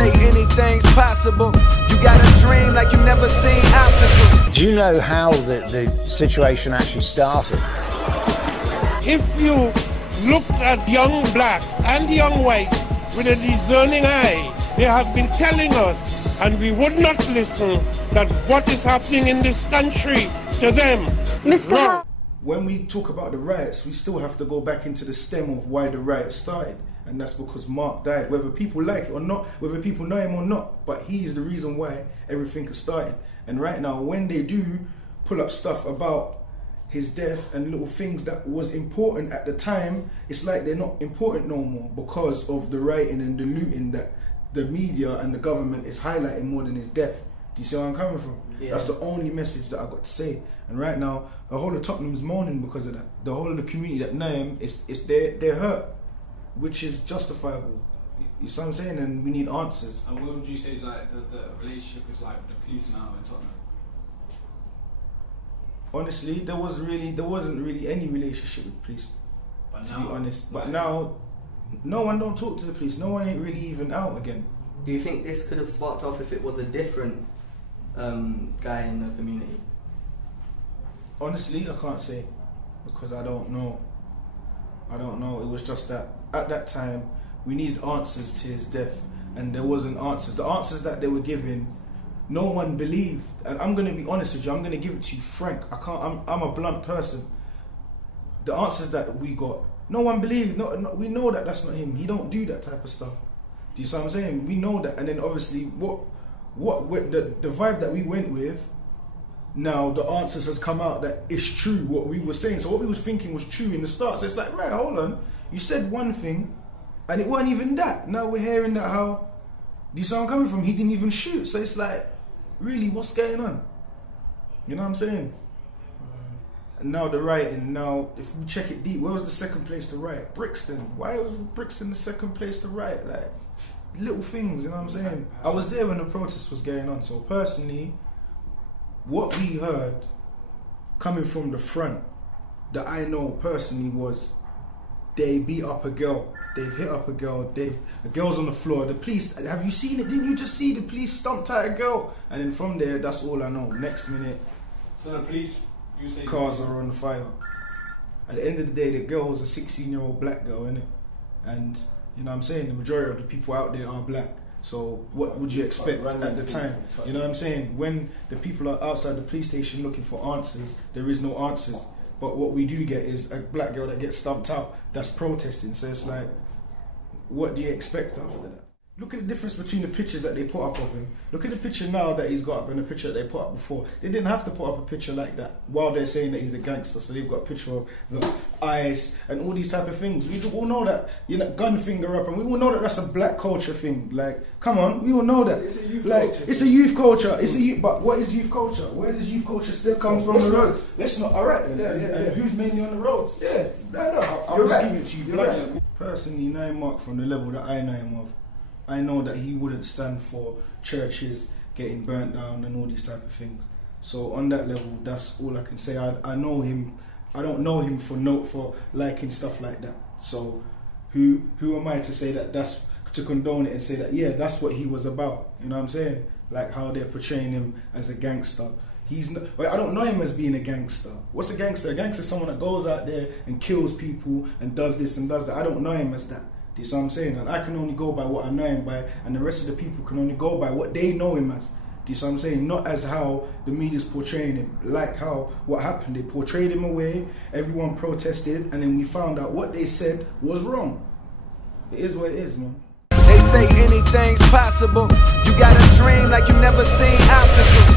say anything's possible. You gotta dream like you never seen obstacles. Do you know how the situation actually started? If you looked at young blacks and young whites with a discerning eye, they have been telling us, and we would not listen, that what is happening in this country to them is wrong. When we talk about the riots, we still have to go back into the stem of why the riots started. And that's because Mark died, whether people like it or not, whether people know him or not, but he is the reason why everything has started. And right now, when they do pull up stuff about his death and little things that was important at the time, it's like they're not important no more because of the rioting and the looting that the media and the government is highlighting more than his death. Do you see where I'm coming from? Yeah. That's the only message that I got to say. And right now, the whole of Tottenham's moaning because of that. The whole of the community that know him, they're hurt, which is justifiable. You see what I'm saying? And we need answers. And what would you say like the relationship is like with the police now in Tottenham? Honestly, there wasn't really any relationship with police, to be honest. But now, no one don't talk to the police. No one ain't really even out again. Do you think this could have sparked off if it was a different guy in the community? Honestly, I can't say because I don't know. I don't know. It was just that at that time we needed answers to his death, and there wasn't answers. The answers that they were giving, no one believed. And I'm gonna be honest with you. I'm gonna give it to you, frank. I'm a blunt person. The answers that we got, no one believed. No, we know that that's not him. He don't do that type of stuff. Do you see what I'm saying? We know that. And then obviously, the vibe that we went with. Now the answers has come out that it's true what we were saying. So what we was thinking was true in the start. So it's like, right, hold on. You said one thing, and it wasn't even that. Now we're hearing that how. Do you see where I'm coming from? He didn't even shoot. So it's like, really, what's going on? You know what I'm saying? And now the rioting. Now, if we check it deep, where was the second place to riot? Brixton. Why was Brixton the second place to riot? Like, little things, you know what I'm saying? I was there when the protest was going on. So personally, what we heard coming from the front that I know personally was they beat up a girl, they've hit up a girl, a girl's on the floor. The police, have you seen it? Didn't you just see the police stumped at a girl? And then from there, that's all I know. Next minute, so the police, you say cars are on fire. At the end of the day, the girl was a 16-year-old black girl, innit? And you know what I'm saying? The majority of the people out there are black. So what would you expect at the time? You know what I'm saying? When the people are outside the police station looking for answers, there is no answers. But what we do get is a black girl that gets stumped out that's protesting. So it's like, what do you expect after that? Look at the difference between the pictures that they put up of him. Look at the picture now that he's got up and the picture that they put up before. They didn't have to put up a picture like that while they're saying that he's a gangster. So they've got a picture of the ice and all these type of things. We all know that, you know, gun finger up, and we all know that that's a black culture thing. Like, come on, we all know that. It's a youth like, culture. It's a youth culture. It's a youth, but what is youth culture? Where does youth culture still come from? The roads. Let's not. All right. Yeah. Who's mainly on the roads? Yeah. No. I'll just give it to you. Right. Personally, knowing Mark from the level that I know him of, I know that he wouldn't stand for churches getting burnt down and all these type of things. So on that level, that's all I can say. I know him. I don't know him for liking stuff like that. So who am I to say that that's to condone it and say that, yeah, that's what he was about? You know what I'm saying? Like how they're portraying him as a gangster. He's not, I don't know him as being a gangster. What's a gangster? A gangster is someone that goes out there and kills people and does this and does that. I don't know him as that. Do you see what I'm saying? And I can only go by what I know him by, and the rest of the people can only go by what they know him as. Do you see what I'm saying? Not as how the media's portraying him. Like how what happened, they portrayed him away, everyone protested, and then we found out what they said was wrong. It is what it is, man. They say anything's possible. You gotta dream like you never seen obstacles.